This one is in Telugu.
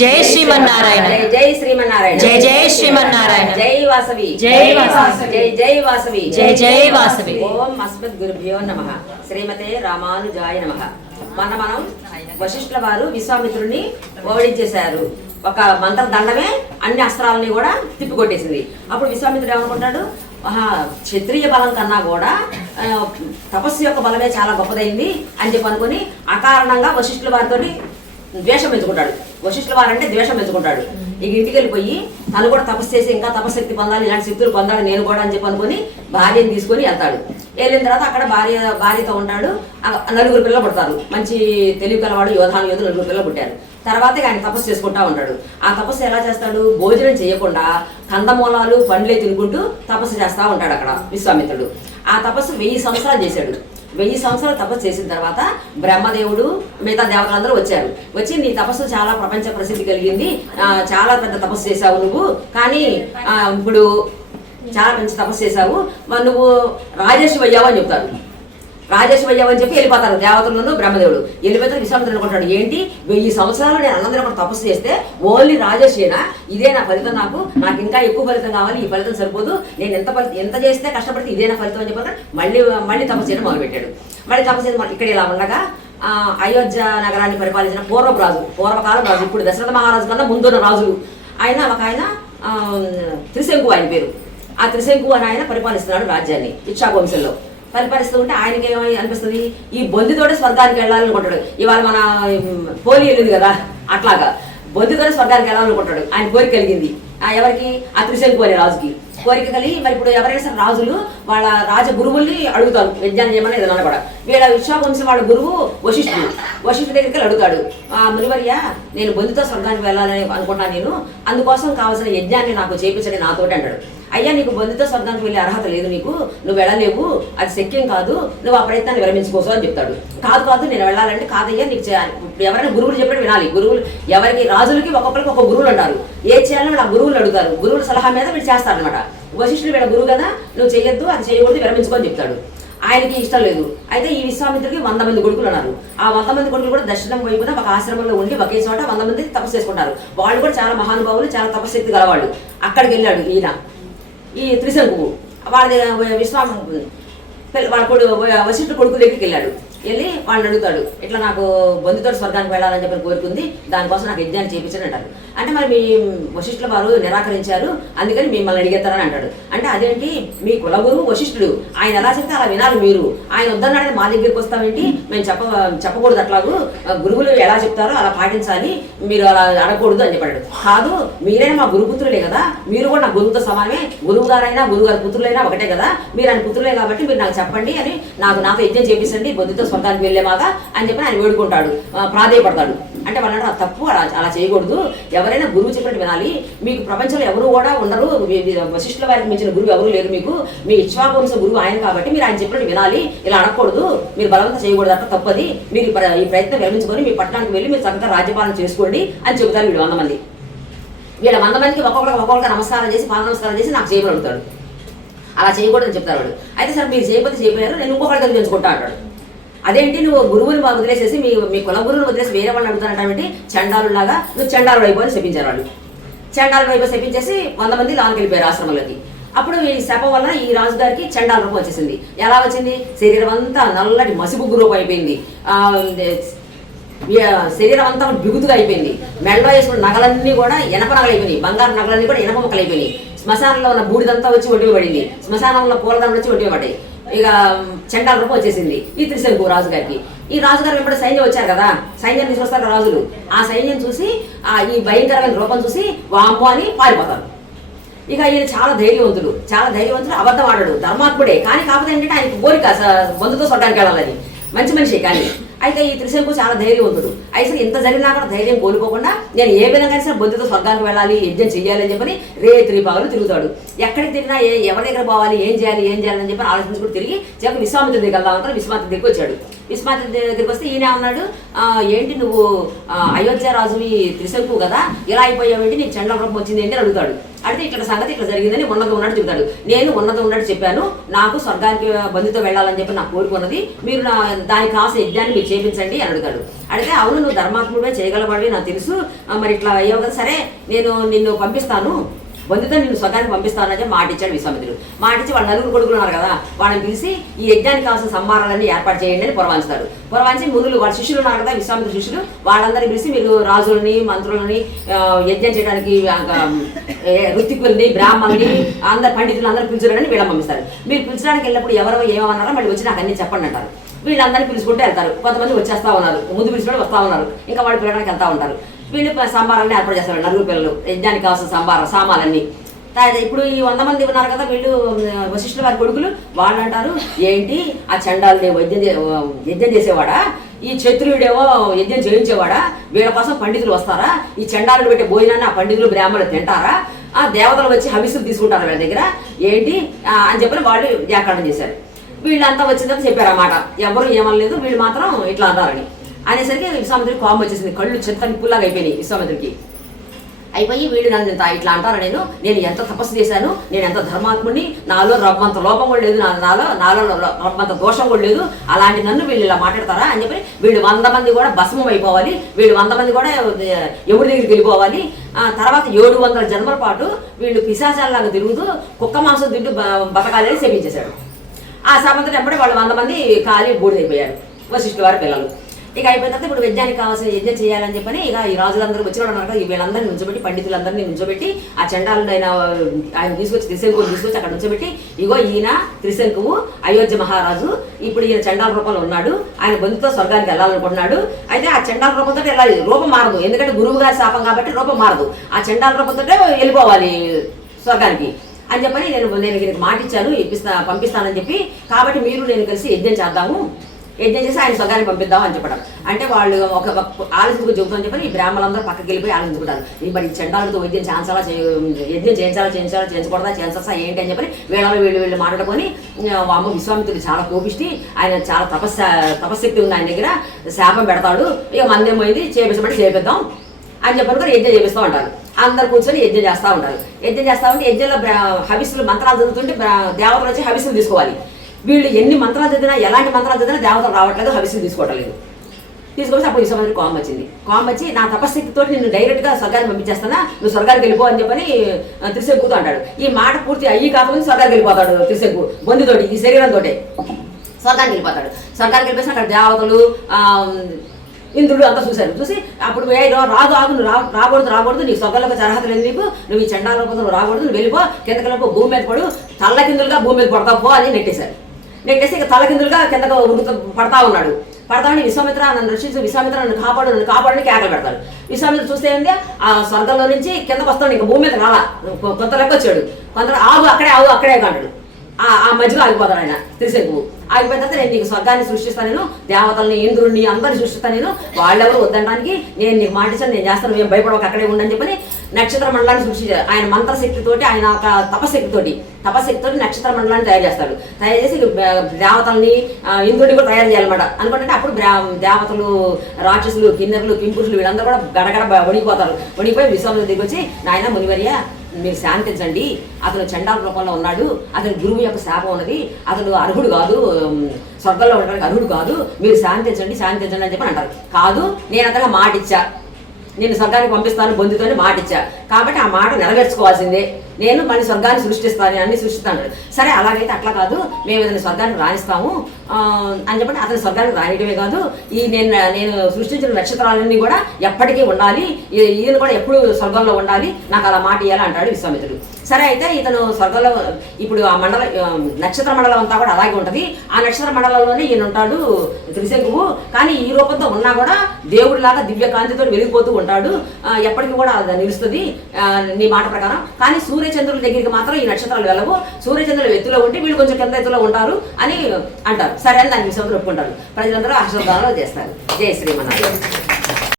జై శ్రీమన్నారాయణ. జై జై శ్రీమన్నారాయణ. జై జై శ్రీమన్నారాయణ. జై వాసవి. జై వాసవి. జై జై వాసవి. జై జై వాసవి. ఓం అస్మద్ గురుభ్యో నమ. శ్రీమతే రామానుజాయ నమ. మన మనం వశిష్ఠుల వారు విశ్వామిత్రుడిని ఓడించేశారు. ఒక మంత్ర దండమే అన్ని అస్త్రాలని కూడా తిప్పికొట్టేసింది. అప్పుడు విశ్వామిత్రుడు ఏమనుకుంటాడు? ఆహా క్షత్రియ బలం కన్నా కూడా తపస్సు యొక్క బలమే చాలా గొప్పదైంది అని చెప్పి అనుకుని అకారణంగా వశిష్ఠుల వారితో ద్వేషం పెంచుకుంటాడు. వశిష్ఠుల వారంటే ద్వేషం పెంచుకుంటాడు. ఇక ఇంటికి వెళ్ళిపోయి తను కూడా తపస్సు చేసి ఇంకా తపశక్తి పొందాలి ఇలాంటి శక్తులు పొందాలి నేను కూడా అని చెప్పి అనుకుని భార్యని తీసుకొని వెళ్తాడు. వెళ్ళిన తర్వాత అక్కడ భార్య భార్యతో ఉంటాడు నలుగురు పిల్లలు పుడతారు. మంచి తెలివి కలవాడు యోధాను యోధు నలుగురు పిల్లలు పుట్టారు. తర్వాత ఆయన తపస్సు చేసుకుంటా ఉంటాడు. ఆ తపస్సు ఎలా చేస్తాడు? భోజనం చేయకుండా కందమూలాలు పండ్లే తినుకుంటూ తపస్సు చేస్తా ఉంటాడు అక్కడ విశ్వామిత్రుడు. ఆ తపస్సు వెయ్యి సంవత్సరాలు చేశాడు. వెయ్యి సంవత్సరాలు తపస్సు చేసిన తర్వాత బ్రహ్మదేవుడు మిగతా దేవతలందరూ వచ్చారు. వచ్చి నీ తపస్సు చాలా ప్రపంచ ప్రసిద్ధి కలిగింది. చాలా పెద్ద తపస్సు చేశావు నువ్వు. కానీ ఇప్పుడు చాలా మంచి తపస్సు చేశావు. మరి నువ్వు రాజేశ్వరి అయ్యావు అని చెప్తారు. రాజేశ్వరి అయ్యావు అని చెప్పి వెళ్ళిపోతారు. దేవతలను బ్రహ్మదేవుడు. వెళ్ళిపోతే విశ్వామిత్రుడు అనుకుంటాడు ఏంటి? వెయ్యి సంవత్సరాలు నేను అందరం కూడా తపస్సు చేస్తే ఓన్లీ రాజేశ్వరినా? ఇదే నా ఫలితం నాకు. నాకు ఇంకా ఎక్కువ ఫలితం కావాలి. ఈ ఫలితం సరిపోదు. నేను ఎంత ఫలితం ఎంత చేస్తే కష్టపడితే ఇదే నా ఫలితం అని చెప్పి మళ్ళీ మళ్ళీ తపస్సు చేయడం మొదలుపెట్టాడు. మళ్ళీ తపస్సు చేయడం ఇక్కడ ఇలా ఉండగా అయోధ్య నగరాన్ని పరిపాలించిన పూర్వపు రాజు పూర్వకాలం రాజు ఇప్పుడు దశరథ మహారాజు కన్నా ముందున్న రాజులు. ఆయన ఒక ఆయన త్రిశంకు ఆయన పేరు. ఆ త్రిశంకు అని ఆయన పరిపాలిస్తున్నాడు రాజ్యాన్ని ఇచ్చావంశంలో పరిపాలిస్తూ ఉంటే ఆయనకి ఏమని అనిపిస్తుంది? ఈ బొద్దుతోటే స్వర్గానికి వెళ్ళాలనుకుంటాడు ఇవాళ మన పోలి వెళ్ళింది కదా అట్లాగా. బొద్దుతోనే స్వర్గానికి వెళ్ళాలనుకుంటాడు ఆయన కోరిక కలిగింది. ఆ ఎవరికి? ఆ త్రిశంకు రాజుకి. కోరిక కలిగి మరి ఇప్పుడు ఎవరైనా సరే రాజులు వాళ్ళ రాజ గురువుల్ని అడుగుతారు. విజ్ఞానం చేయమని ఏదైనా కూడా. వీళ్ళ విశ్వావంశం వాళ్ళ గురువు వశిష్ఠుడు. వశిష్ఠుడి దగ్గరికి అడుగుతాడు. ఆ మునివర్య నేను బొందితో స్వర్గానికి వెళ్ళాలని అనుకుంటాను నేను. అందుకోసం కావాల్సిన యజ్ఞాన్ని నాకు చేయించండి నాతోటి అంటాడు. అయ్యా నీకు బంధుతో స్వర్గానికి వెళ్ళే అర్హత లేదు నీకు. నువ్వు వెళ్ళలేవు. అది శక్యం కాదు. నువ్వు ఆ ప్రయత్నాన్ని విరమించుకోసం అని చెప్తాడు. కాదు కాదు నేను వెళ్ళాలంటే కాదయ్యా నీకు ఎవరైనా గురువులు చెప్పినట్టు వినాలి. గురువులు ఎవరికి రాజులకి ఒక్కొక్కరికి ఒక గురువులు అంటారు. ఏ చేయాలని వీళ్ళు ఆ గురువులు అడుగుతారు. గురువుల సలహా మీద వీళ్ళు చేస్తారనమాట వశిష్ఠుడు వీళ్ళ గురువు కదా నువ్వు చేయొద్దు అది చేయకూడదు విరమించుకొని చెప్తాడు. ఆయనకి ఇష్టం లేదు. అయితే ఈ విశ్వామిత్రుడికి వంద మంది కొడుకులు ఉన్నారు. ఆ వంద మంది కొడుకులు కూడా దర్శనం పోయిపోతే ఒక ఆశ్రమంలో ఉండి ఒకే చోట వంద మంది తపస్సు చేసుకుంటారు. వాళ్ళు కూడా చాలా మహానుభావులు చాలా తపశక్తి గలవాళ్ళు. అక్కడికి వెళ్ళాడు ఈయన. ఈ త్రిశంకువు వాళ్ళ విశ్వామ వాళ్ళ కొడు వశిష్ఠ కొడుకు దగ్గరికి వెళ్ళాడు వెళ్ళి వాళ్ళని అడుగుతాడు. ఇట్లా నాకు బంధుతో స్వర్గానికి వెళ్ళాలని చెప్పి కోరుకుంది దానికోసం నాకు యజ్ఞాన్ని చేయించని అంటారు అంటే మరి మీ వశిష్ఠుల వారు నిరాకరించారు. అందుకని మిమ్మల్ని అడిగేస్తారని అంటాడు. అంటే అదేంటి? మీ కులగురు వశిష్ఠుడు ఆయన ఎలా చెప్తే అలా వినాలి మీరు. ఆయన వద్దన్నాడని మా దగ్గరికి వస్తామేంటి మేము చెప్ప చెప్పకూడదు అట్లాగూ. గురువులు ఎలా చెప్తారో అలా పాటించాలి. మీరు అలా అడగకూడదు అని చెప్పాడు. కాదు మీరైనా మా గురుపుత్రులే కదా. మీరు కూడా నా గురువుతో సమానమే. గురువు గారైనా గురువు గారి పుత్రులైనా ఒకటే కదా. మీరు ఆయన పుత్రులే కాబట్టి మీరు నాకు చెప్పండి అని నాకు నాతో యజ్ఞం చేపించండి బొద్దుతో స్వర్గానికి వెళ్ళేమాగా అని చెప్పి ఆయన వేడుకుంటాడు. ప్రాధేయపడతాడు. అంటే వాళ్ళు తప్పు అలా అలా చేయకూడదు. ఎవరైనా గురువు చెప్పినట్టు వినాలి. మీకు ప్రపంచంలో ఎవరు కూడా ఉండరు. వశిష్ఠుల వారికి మించిన గురువు ఎవరు లేరు మీకు. మీ ఇక్ష్వాకంశ గురువు ఆయన కాబట్టి మీరు ఆయన చెప్పినట్టు వినాలి. ఇలా అనకూడదు మీరు బలవంతం చేయకూడదు అట్లా తప్పది. మీరు ఈ ప్ర- ఈ ప్రయత్నం విరమించుకొని మీ పట్టణానికి వెళ్ళి మీరు చక్కగా రాజ్యపాలన చేసుకోండి అని చెబుతారు వీళ్ళు వంద మంది. వీళ్ళ వంద మందికి ఒక్కొక్కరికి ఒక్కొక్కరికి నమస్కారం చేసి పాద నమస్కారం చేసి నాకు చేయగలుగుతాడు అలా చేయకూడదని చెప్తారు వాడు అయితే సార్ మీరు చేయకపోతే చేయలేరు నేను ఇంకొకరి దగ్గర అంటాడు. అదేంటి? నువ్వు గురువుని మాకు వదిలేసేసి మీ మీ కుల గురువుని వదిలేసి వేరే వాళ్ళని అడుగుతానంటే చండాలులాగా నువ్వు వైపు అయిపోయి శపించారు వాళ్ళు. చండాలు అయిపోయి చెప్పించేసి వంద మంది లోనికి వెళ్ళిపోయారు ఆశ్రమంలోకి. అప్పుడు ఈ శపం వల్ల ఈ రాజుగారికి చండాల రూపం వచ్చేసింది. ఎలా వచ్చింది? శరీరం అంతా నల్లటి మసిబుగ్గు రూపం అయిపోయింది. శరీరం అంతా బిగుతుగా అయిపోయింది. మెడలో వేసుకున్న నగలన్నీ కూడా ఇనప నగలు అయిపోయినాయి. బంగారు నగలన్నీ కూడా ఇనప ముక్కలు అయిపోయినాయి. శ్మశానంలో ఉన్న బూడిదంతా వచ్చి ఒడివి పడింది. శ్మశానంలో పూలదండలు వచ్చి ఒడివి పడ్డాయి. ఇక చెండాల రూపం వచ్చేసింది. ఈ త్రిశంకు రాజుగారికి. ఈ రాజుగారు వెంబడి సైన్యం వచ్చారు కదా. సైన్యం తీసుకొస్తారు రాజులు. ఆ సైన్యం చూసి ఆ ఈ భయంకరమైన రూపం చూసి వాంపు అని పారిపోతారు. ఇక ఈయన చాలా ధైర్యవంతుడు. చాలా ధైర్యవంతుడు అబద్ధం ఆడాడు. ధర్మాత్ముడే. కానీ కాకపోతే ఏంటంటే ఆయనకు కోరిక స- బంధుతో సొట్టానికి వెళ్ళాలని. మంచి మనిషి కానీ. అయితే ఈ త్రిశంకు చాలా ధైర్యవంతుడు అయితే ఇంత జరిగినా కూడా ధైర్యం కోల్పోకుండా నేను ఏ విధంగా సరే బుద్ధితో స్వర్గానికి వెళ్ళాలి యజ్ఞం చేయాలి అని చెప్పని రే త్రిపావులు తిరుగుతాడు. ఎక్కడికి తిరిగినా ఏ ఎవరి దగ్గర పోవాలి ఏం చేయాలి ఏం చేయాలని అని చెప్పి ఆలోచించుకుంటూ తిరిగి చెప్పి విశ్వామిత్రుడి దగ్గర వెళ్దాం అంటారు విశ్వామిత్రుడి దగ్గరికి వచ్చాడు. విశ్వామిత్రుడి దగ్గరికి వస్తే ఈయన ఉన్నాడు ఏంటి నువ్వు అయోధ్య రాజువి త్రిశంకు కదా ఇలా అయిపోయావు ఏంటి నీకు చండ రూపం వచ్చింది ఏంటి అని అడుగుతాడు. అంటే ఇట్లా సంగతి ఇట్లా జరిగిందని ఉన్నది ఉన్నట్టు చెప్తాడు నేను ఉన్నది ఉన్నట్టు చెప్పాను. నాకు స్వర్గానికి బంధుతో వెళ్ళాలని చెప్పి నాకు కోరుకున్నది మీరు నా దానికి కావాల్సిన యజ్ఞాన్ని మీరు చేయించండి అని అడుగుతాడు. అడిగితే అవును నువ్వు ధర్మాత్ముడే చేయగలవాడివి నాకు తెలుసు. మరి ఇట్లా అయ్యావు కదా. సరే నేను నిన్ను పంపిస్తాను. పొందితే నేను స్వర్గానికి పంపిస్తానని చెప్పి మాట ఇచ్చాడు విశ్వామిత్రుడు. మాట ఇచ్చి వాళ్ళ నలుగురు కొడుకులు ఉన్నారు కదా వాళ్ళని పిలిచి ఈ యజ్ఞానికి కావాల్సిన సంభారాలన్నీ ఏర్పాటు చేయండి అని పురవాంచుతాడు పురవాంచి మునులు వాళ్ళ శిష్యులు ఉన్నారు కదా విశ్వామిత్ర శిష్యులు వాళ్ళందరినీ పిలిచి మీరు రాజులని మంత్రులని యజ్ఞం చేయడానికి ఆ, బ్రాహ్మణ్ని బ్రాహ్మణుని అందరు పండితులు అందరూ పిలిచారని వీళ్ళని పంపిస్తారు. మీరు పిలిచడానికి వెళ్ళినప్పుడు ఎవరు ఏమన్నారో మళ్ళీ వచ్చి నాకు అన్ని చెప్పండి అంటారు. వీళ్ళందరినీ పిలుచుకుంటూ వెళ్తారు. కొంతమంది వచ్చేస్తా ఉన్నారు ముందు పిలిచిన వస్తా ఉన్నారు. ఇంకా వాళ్ళు పిలవడానికి వెళ్తా ఉంటారు. వీళ్ళు సంబారాన్ని ఏర్పాటు చేస్తారు నలుగురు పిల్లలు. యజ్ఞానికి కావాల్సిన సంబారం సామాన్లన్నీ. ఇప్పుడు ఈ వంద మంది ఉన్నారు కదా వీళ్ళు వశిష్ఠుల వారి కొడుకులు వాళ్ళు అంటారు ఏంటి? ఆ చండాలని వైద్యం యజ్ఞం చేసేవాడా? ఈ క్షత్రియుడేమో యజ్ఞం చేయించేవాడా? వీళ్ళ కోసం పండితులు వస్తారా? ఈ చండాలను పెట్టే భోజనాన్ని ఆ పండితులు బ్రాహ్మణులు తింటారా? ఆ దేవతలు వచ్చి హవిస్సులు తీసుకుంటారు వీళ్ళ దగ్గర? ఏంటి? అని చెప్పి వాళ్ళు వ్యాకరణం చేశారు. వీళ్ళంతా వచ్చిందని చెప్పారు అన్నమాట ఎవరు ఏమనలేదు వీళ్ళు మాత్రం ఇట్లా అన్నారని. అనేసరికి విశ్వామిత్రుడికి కోపం వచ్చేసింది. కళ్ళు చెత్త పుల్లాగా అయిపోయినాయి విశ్వామిత్రుడికి. అయిపోయి వీళ్ళు నన్ను ఇంత ఇట్లా అంటారు నేను? నేను ఎంత తపస్సు చేశాను? నేను ఎంత ధర్మాత్ముడిని? నాలో రవ్వంత లోపం కూడా లేదు. నా- నాలో నాలో ర- రవ్వంత దోషం కూడా లేదు. అలాంటి నన్ను వీళ్ళు ఇలా మాట్లాడతారా అని చెప్పి వీళ్ళు వంద మంది కూడా భస్మం అయిపోవాలి. వీళ్ళు వంద మంది కూడా ఎవరి దగ్గరికి వెళ్ళిపోవాలి. ఆ తర్వాత ఏడు వందల జన్మల పాటు వీళ్ళు పిశాచాలలాగా తిరుగుతూ కుక్క మాంసం తింటూ బ- బతకాలి అని శపించేశాడు ఆ సామంతుడు ఎప్పుడే వాళ్ళు వంద మంది ఖాళీ బూడిదైపోయారు. వశిష్ఠు వారి పిల్లలు. ఇక అయిపోయిన తర్వాత ఇప్పుడు యజ్ఞానికి కావాల్సిన యజ్ఞం చేయాలని చెప్పని ఇక ఈ రాజులందరూ వచ్చిన వాళ్ళు ఉన్నారు వీళ్ళందరినీ ఉంచబెట్టి పండితులందరినీ ఉంచబెట్టి ఆ చండాలను ఆయన ఆయన తీసుకొచ్చి త్రిశంకుని తీసుకొచ్చి అక్కడ ఉంచబెట్టి ఇగో ఈయన త్రిశంకువు అయోధ్య మహారాజు ఇప్పుడు ఈయన చండాల రూపంలో ఉన్నాడు ఆయన బంధుతో స్వర్గానికి వెళ్ళాలనుకుంటున్నాడు. అయితే ఆ చండాల రూపంతో వెళ్ళాలి రూపం మారదు? ఎందుకంటే గురువు గారి శాపం కాబట్టి రూపం మారదు. ఆ చండాల రూపంతో వెళ్ళిపోవాలి స్వర్గానికి. అని చెప్పని నేను నేను మాట ఇచ్చాను ఇప్పిస్తా పంపిస్తానని చెప్పి. కాబట్టి మీరు నేను కలిసి యజ్ఞం చేద్దాము. యజ్ఞం చేసి ఆయన స్వర్గానికి పంపిద్దాం అని చెప్పడం. అంటే వాళ్ళు ఒక ఒక ఆలోచించుకు చెబుతామని చెప్పి ఈ బ్రాహ్మణులందరూ పక్కకి వెళ్ళిపోయి ఆలోచించుకుంటారు ఈ మరి ఈ చండాలతో వైద్యం చేయించాలా యజ్ఞం చేయించాలా చేయించాలా చేయించకూడదా చేయించాలా ఏంటి అని చెప్పి వీళ్ళలో వీళ్ళు వీళ్ళు మాట్లాడుకొని ఆ, వామ్మ విశ్వామిత్రుడు చాలా కోపిష్టి ఆయన చాలా తపస్స తపశక్తి ఉంది ఆయన దగ్గర శాపం పెడతాడు ఇక మందేమైంది చేపించబడి చేపిద్దాం అని చెప్పని కూడా యజ్ఞం చేపిస్తూ ఉంటారు. అందరు కూర్చొని యజ్ఞం చేస్తూ ఉంటారు. యజ్ఞం చేస్తా ఉంటే యజ్ఞంలో హవిస్సులు మంత్రాలు చదువుతుంటే దేవతలు వచ్చి హవిస్సులు తీసుకోవాలి. వీళ్ళు ఎన్ని మంత్రాలు చదివినా ఎలాంటి మంత్రాలు చదివినా దేవతలు రావట్లేదు హవిస్సులు తీసుకోవటం లేదు. తీసుకొచ్చి అప్పుడు విశ్వమంత్రి కోపం వచ్చింది. కోపం వచ్చి నా తపశక్తితో నిన్ను డైరెక్ట్గా స్వర్గానికి పంపించేస్తానా? నువ్వు స్వర్గానికి వెళ్ళిపో అని చెప్పని త్రిశంకుతో అంటాడు. ఈ మాట పూర్తి అయ్యి కాకముందు స్వర్గానికి వెళ్ళిపోతాడు త్రిశంకు బొందితోటి ఈ శరీరంతోటే. స్వర్గానికి వెళ్ళిపోతాడు. స్వర్గానికి వెళ్ళిపోయిన అక్కడ దేవతలు ఇంద్రుడు అంతా చూశారు. చూసి అప్పుడు ఏ రాదు ఆగు నువ్వు రాకూడదు రాకూడదు నీ స్వర్గంలోకి అర్హత లేదు నీకు. నువ్వు ఈ చండాల రూపంలో నువ్వు రాకూడదు నువ్వు వెళ్ళిపో కిందకి భూమి మీద పడు తల్ల కిందులుగా భూమి మీద పడతావు అని నెట్టేశారు. నెట్టేసి ఇక తలకిందులుగా కిందకు ఉరుకుతూ పడతా ఉన్నాడు. పడతామని విశ్వామిత్ర నన్ను రక్షించు విశ్వామిత్ర నన్ను కాపాడు నన్ను కాపాడని కేకలు పెడతాడు. విశ్వామిత్ర చూస్తే ఏంది? ఆ స్వర్గంలో నుంచి కిందకు వస్తాడు ఇంకా భూమి మీద రాలా. కొంత లెక్క వచ్చాడు కొంత ఆగు అక్కడే ఆగు అక్కడే అంటాడు. ఆ ఆ మధ్యలో ఆగిపోతాడు ఆయన. త్రిశంకు ఆగిపోయిన తర్వాత నేను నీకు స్వర్గాన్ని సృష్టిస్తాను నేను దేవతల్ని ఇంద్రుడిని అందరిని సృష్టిస్తాను నేను. వాళ్ళెవరు వద్దనడానికి నేను నీకు మాటిస్తాను నేను చేస్తాను మేము భయపడక అక్కడే ఉండని చెప్పని నక్షత్ర మండలాన్ని సృష్టించారు ఆయన మంత్రశక్తితోటి ఆయన ఒక తపశక్తితోటి తపశక్తితోటి నక్షత్ర మండలాన్ని తయారు చేస్తాడు. తయారు చేసి దేవతల్ని ఇంద్రుడిని కూడా తయారు చేయాలన్నమాట. అనుకుంటే అప్పుడు దేవతలు రాక్షసులు కిన్నెరులు కింపురుషులు వీళ్ళందరూ కూడా గడగడ బ- వణిగిపోతారు వణిగిపోయి విశ్వామిత్ర వచ్చి నాయన మునివర్య మీరు శాంతించండి. అతను చండాల రూపంలో ఉన్నాడు. అతని గురువు యొక్క శాపం ఉన్నది. అతను అర్హుడు కాదు. స్వర్గంలో ఉండడానికి అర్హుడు కాదు. మీరు శాంతించండి శాంతించండి అని చెప్పి అంటారు. కాదు నేను అతను మాట ఇచ్చా. నేను స్వర్గానికి పంపిస్తాను బొందుతోనే మాట ఇచ్చా. కాబట్టి ఆ మాట నెరవేర్చుకోవాల్సిందే. నేను మళ్ళీ స్వర్గాన్ని సృష్టిస్తాను అన్ని సృష్టిస్తాను సరే అలాగైతే అట్లా కాదు. మేము ఇతని స్వర్గానికి రాణిస్తాము. అని చెప్పండి అతని స్వర్గానికి రాయడమే కాదు. ఈ నేను నేను సృష్టించిన నక్షత్రాలన్నీ కూడా ఎప్పటికీ ఉండాలి. ఈయన కూడా ఎప్పుడు స్వర్గంలో ఉండాలి. నాకు అలా మాట ఇవ్వాలి అంటాడు విశ్వామిత్రుడు. సరే అయితే ఇతను స్వర్గంలో ఇప్పుడు ఆ మండల నక్షత్ర మండలం అంతా కూడా అలాగే ఉంటుంది. ఆ నక్షత్ర మండలంలోనే ఈయన ఉంటాడు త్రిశంకువు. కానీ ఈ రూపంతో ఉన్నా కూడా దేవుడిలాగా దివ్య కాంతితో వెలిగిపోతూ ఉంటాడు. ఎప్పటికీ కూడా అది నిలుస్తుంది. నీ మాట ప్రకారం. కానీ సూర్యచంద్రుల దగ్గరికి మాత్రం ఈ నక్షత్రాలు వెళ్ళవు. సూర్యచంద్రులు ఎత్తులో ఉంటే వీళ్ళు కొంచెం కింద ఎత్తులో ఉంటారు అని అంటారు. సరే అని దానికి విశ్వంతులు ఒప్పుకుంటారు. ప్రజలందరూ హర్షోద్గానాలు చేస్తారు. జయ శ్రీమన్నారాయణ.